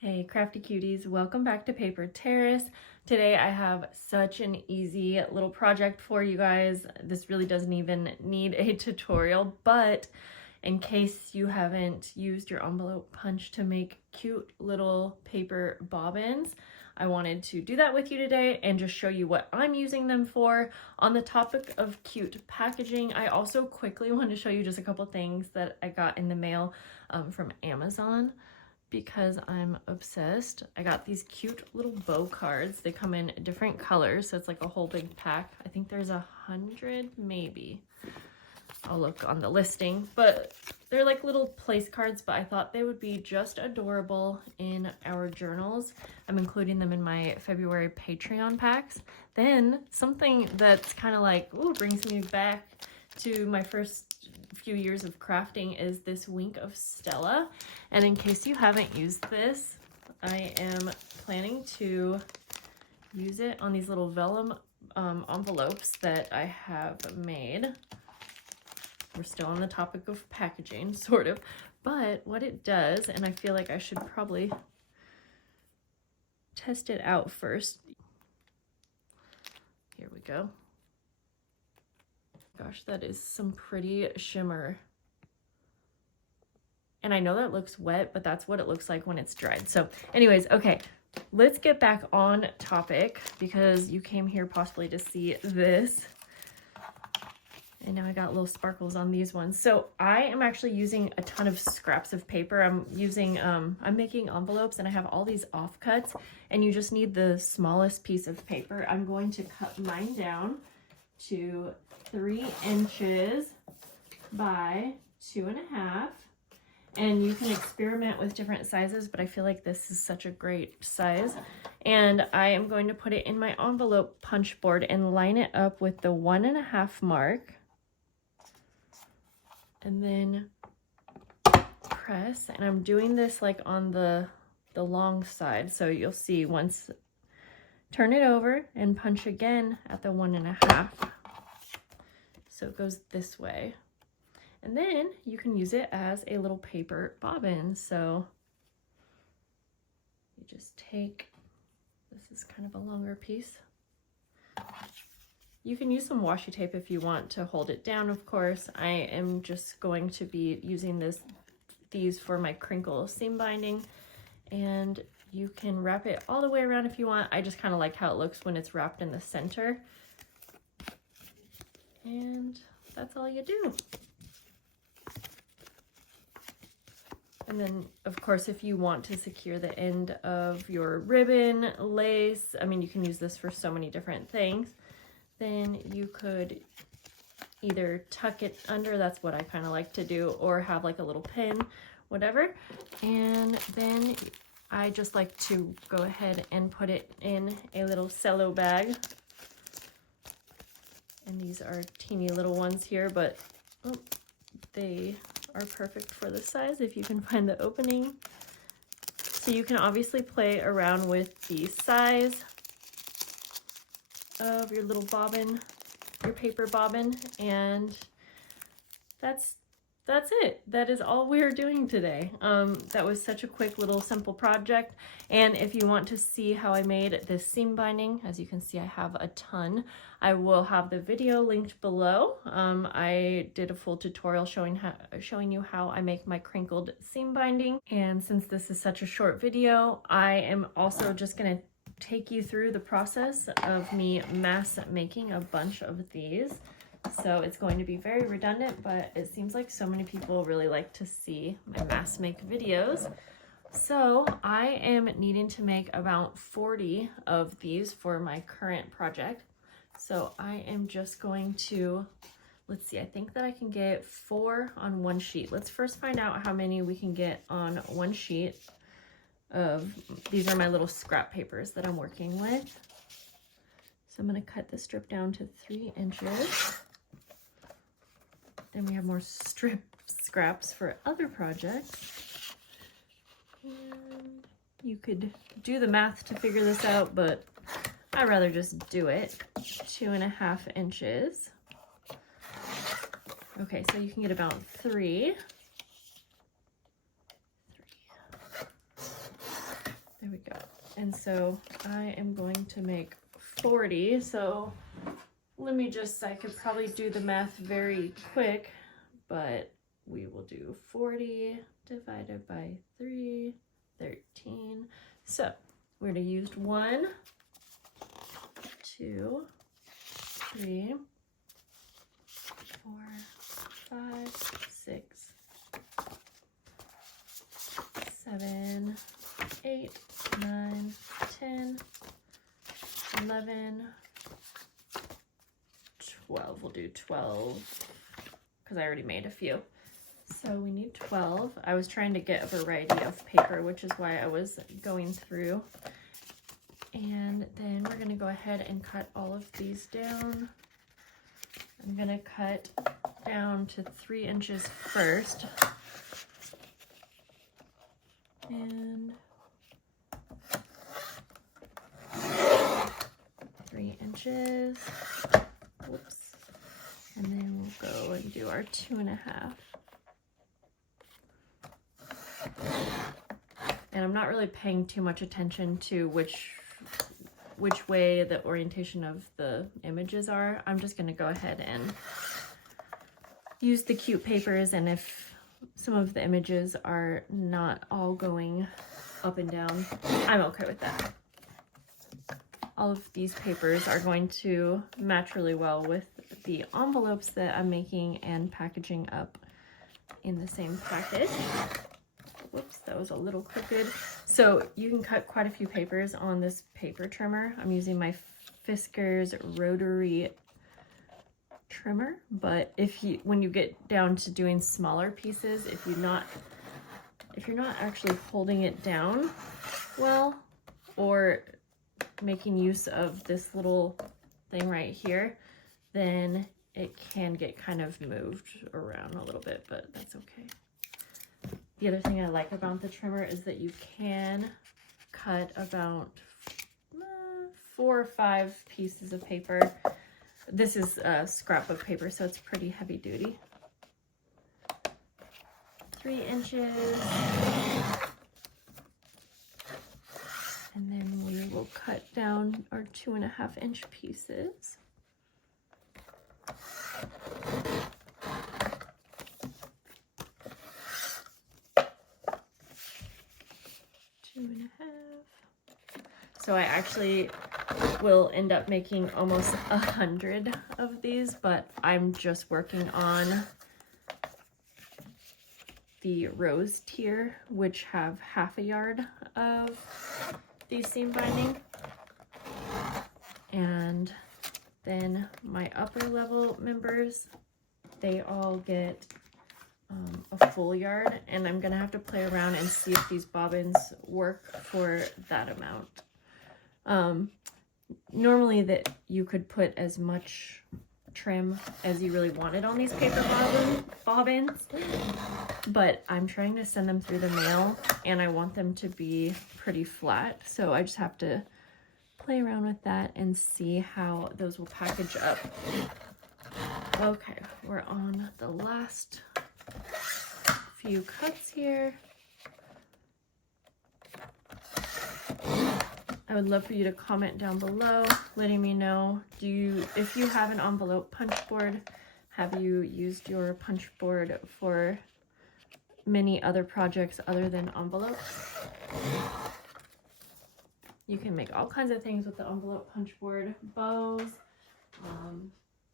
Hey crafty cuties, welcome back to Paper Terrace. Today I have such an easy little project for you guys. This really doesn't even need a tutorial, but in case you haven't used your envelope punch to make cute little paper bobbins, I wanted to do that with you today and just show you what I'm using them for. On the topic of cute packaging, I also quickly want to show you just a couple things that I got in the mail from Amazon, because I'm obsessed. I got these cute little bow cards. They come in different colors, so it's like a whole big pack. I think there's 100, maybe. I'll look on the listing, but they're like little place cards, but I thought they would be just adorable in our journals. I'm including them in my February Patreon packs. Then something that's kind of like, ooh, brings me back to my first few years of crafting is this Wink of Stella. And in case you haven't used this, I am planning to use it on these little vellum envelopes that I have made. We're still on the topic of packaging, sort of, but what it does, and I feel like I should probably test it out first. Here we go. Gosh, that is some pretty shimmer. And I know that looks wet, but that's what it looks like when it's dried. So anyways, okay, let's get back on topic because you came here possibly to see this. And now I got little sparkles on these ones. So I am actually using a ton of scraps of paper. I'm making envelopes and I have all these offcuts and you just need the smallest piece of paper. I'm going to cut mine down to 3 inches by 2.5, and you can experiment with different sizes, but I feel like this is such a great size. And I am going to put it in my envelope punch board and line it up with the 1.5 mark, and then press. And I'm doing this like on the long side, so you'll see once, turn it over and punch again at the 1.5. So it goes this way. And then you can use it as a little paper bobbin. So you just take, this is kind of a longer piece. You can use some washi tape if you want to hold it down, of course. I am just going to be using these for my crinkle seam binding. And you can wrap it all the way around if you want. I just kind of like how it looks when it's wrapped in the center. And that's all you do. And then, of course, if you want to secure the end of your ribbon, lace, I mean, you can use this for so many different things, then you could either tuck it under, that's what I kind of like to do, or have like a little pin, whatever. And then I just like to go ahead and put it in a little cello bag. And these are teeny little ones here, but they are perfect for the size if you can find the opening. So you can obviously play around with the size of your little bobbin, your paper bobbin, and that's it. That is all we're doing today. That was such a quick little simple project. And if you want to see how I made this seam binding, as you can see, I have a ton. I will have the video linked below. I did a full tutorial showing you how I make my crinkled seam binding. And since this is such a short video, I am also just gonna take you through the process of me mass making a bunch of these. So it's going to be very redundant, but it seems like so many people really like to see my mass make videos. So I am needing to make about 40 of these for my current project. So I am just going to, let's see, I think that I can get 4 on one sheet. Let's first find out how many we can get on one sheet of, these are my little scrap papers that I'm working with. So I'm going to cut the strip down to 3 inches. Then we have more scraps for other projects. And you could do the math to figure this out, but I'd rather just do it. 2.5 inches. Okay, so you can get about 3. And so I am going to make 40. So let me just, I could probably do the math very quick, but we will do 40 divided by 3, 13. So we're going to use 1, 2, 3, 4, 5, 6, 7, 8, 9, 10, 11, 12. We'll do 12 because I already made a few. So we need 12. I was trying to get a variety of paper, which is why I was going through. And then we're going to go ahead and cut all of these down. I'm going to cut down to 3 inches first. And 3 inches. Whoops. And then we'll go and do our 2.5. And I'm not really paying too much attention to which way the orientation of the images are. I'm just going to go ahead and use the cute papers, and if some of the images are not all going up and down, I'm okay with that. All of these papers are going to match really well with the envelopes that I'm making and packaging up in the same package. Whoops, that was a little crooked. So you can cut quite a few papers on this paper trimmer. I'm using my Fiskars rotary trimmer, but when you get down to doing smaller pieces, if you're not actually holding it down well, or making use of this little thing right here, then it can get kind of moved around a little bit, but that's okay. The other thing I like about the trimmer is that you can cut about 4 or 5 pieces of paper. This is a scrapbook paper, so it's pretty heavy duty. 3 inches. And then we will cut down our 2.5 inch pieces. So I actually will end up making almost 100 of these, but I'm just working on the rose tier, which have ½ a yard of the seam binding. And then my upper level members, they all get a full yard, and I'm gonna have to play around and see if these bobbins work for that amount. Normally that you could put as much trim as you really wanted on these paper bobbins, but I'm trying to send them through the mail and I want them to be pretty flat, so I just have to play around with that and see how those will package up. Okay, we're on the last few cuts here. I would love for you to comment down below letting me know, if you have an envelope punch board, have you used your punch board for many other projects other than envelopes? You can make all kinds of things with the envelope punch board, bows,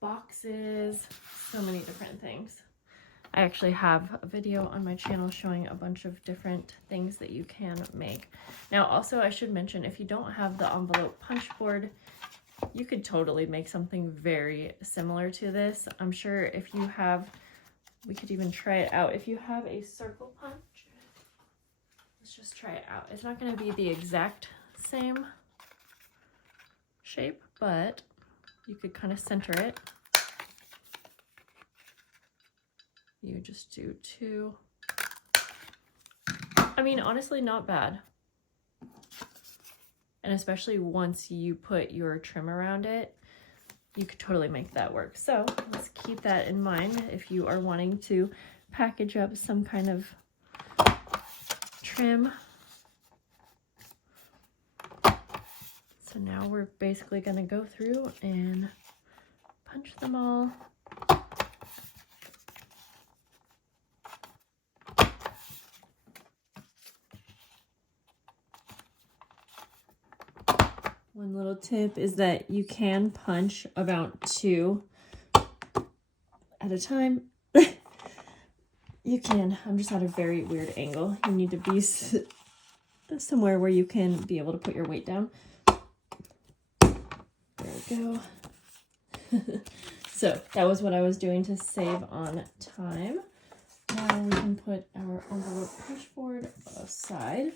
boxes, so many different things. I actually have a video on my channel showing a bunch of different things that you can make. Now, also, I should mention, if you don't have the envelope punch board, you could totally make something very similar to this. I'm sure if you have, we could even try it out. If you have a circle punch, let's just try it out. It's not going to be the exact same shape, but you could kind of center it. You just do 2. I mean, honestly, not bad. And especially once you put your trim around it, you could totally make that work. So let's keep that in mind if you are wanting to package up some kind of trim. So now we're basically going to go through and punch them all. One little tip is that you can punch about 2 at a time. You can. I'm just at a very weird angle. You need to be somewhere where you can be able to put your weight down. There we go. So that was what I was doing to save on time. Now we can put our envelope push board aside.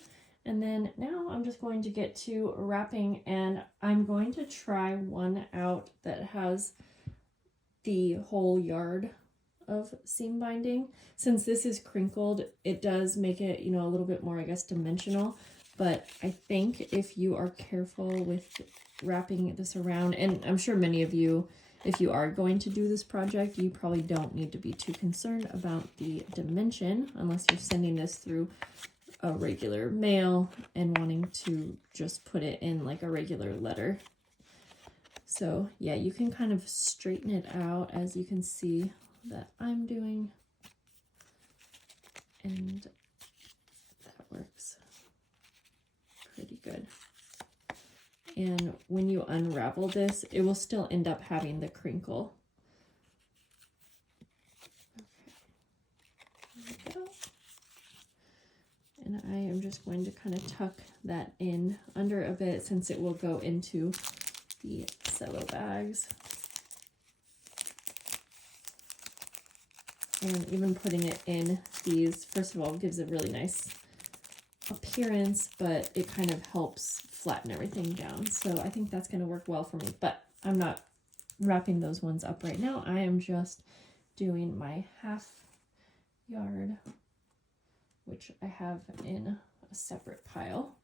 And then now I'm just going to get to wrapping, and I'm going to try one out that has the whole yard of seam binding. Since this is crinkled, it does make it, you know, a little bit more, I guess, dimensional. But I think if you are careful with wrapping this around, and I'm sure many of you, if you are going to do this project, you probably don't need to be too concerned about the dimension unless you're sending this through a regular mail and wanting to just put it in like a regular letter. So yeah, you can kind of straighten it out, as you can see that I'm doing, and that works pretty good. And when you unravel this, it will still end up having the crinkle. Okay, there we go. And I am just going to kind of tuck that in under a bit, since it will go into the cello bags. And even putting it in these, first of all, gives a really nice appearance, but it kind of helps flatten everything down. So I think that's going to work well for me, but I'm not wrapping those ones up right now. I am just doing my half yard, which I have in a separate pile.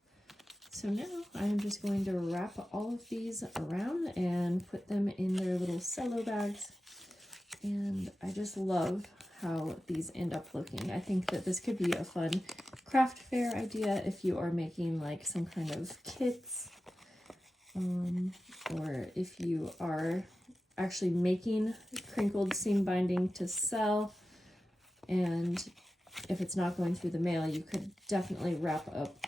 So now I'm just going to wrap all of these around and put them in their little cello bags. And I just love how these end up looking. I think that this could be a fun craft fair idea if you are making like some kind of kits, or if you are actually making crinkled seam binding to sell. And if it's not going through the mail, you could definitely wrap up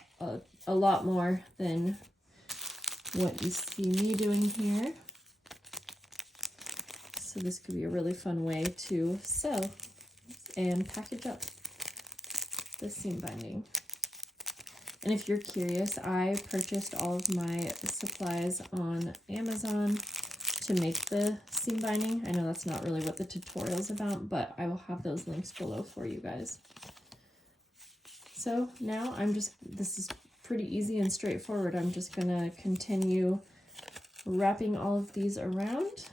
a lot more than what you see me doing here. So this could be a really fun way to sell and package up the seam binding. And if you're curious, I purchased all of my supplies on Amazon to make the seam binding. I know that's not really what the tutorial is about, but I will have those links below for you guys. So now this is pretty easy and straightforward. I'm just gonna continue wrapping all of these around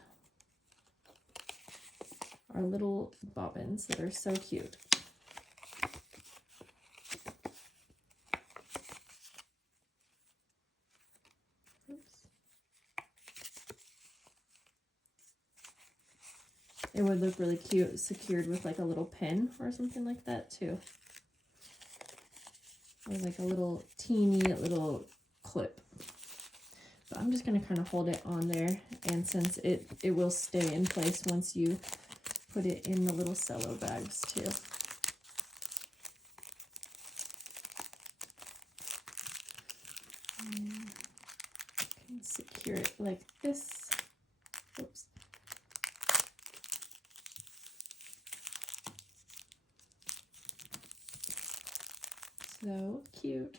our little bobbins that are so cute. Oops. It would look really cute secured with like a little pin or something like that too. Or like a little teeny little clip. But I'm just going to kind of hold it on there, and since it will stay in place once you put it in the little cello bags too. And you can secure it like this. Oops. So cute.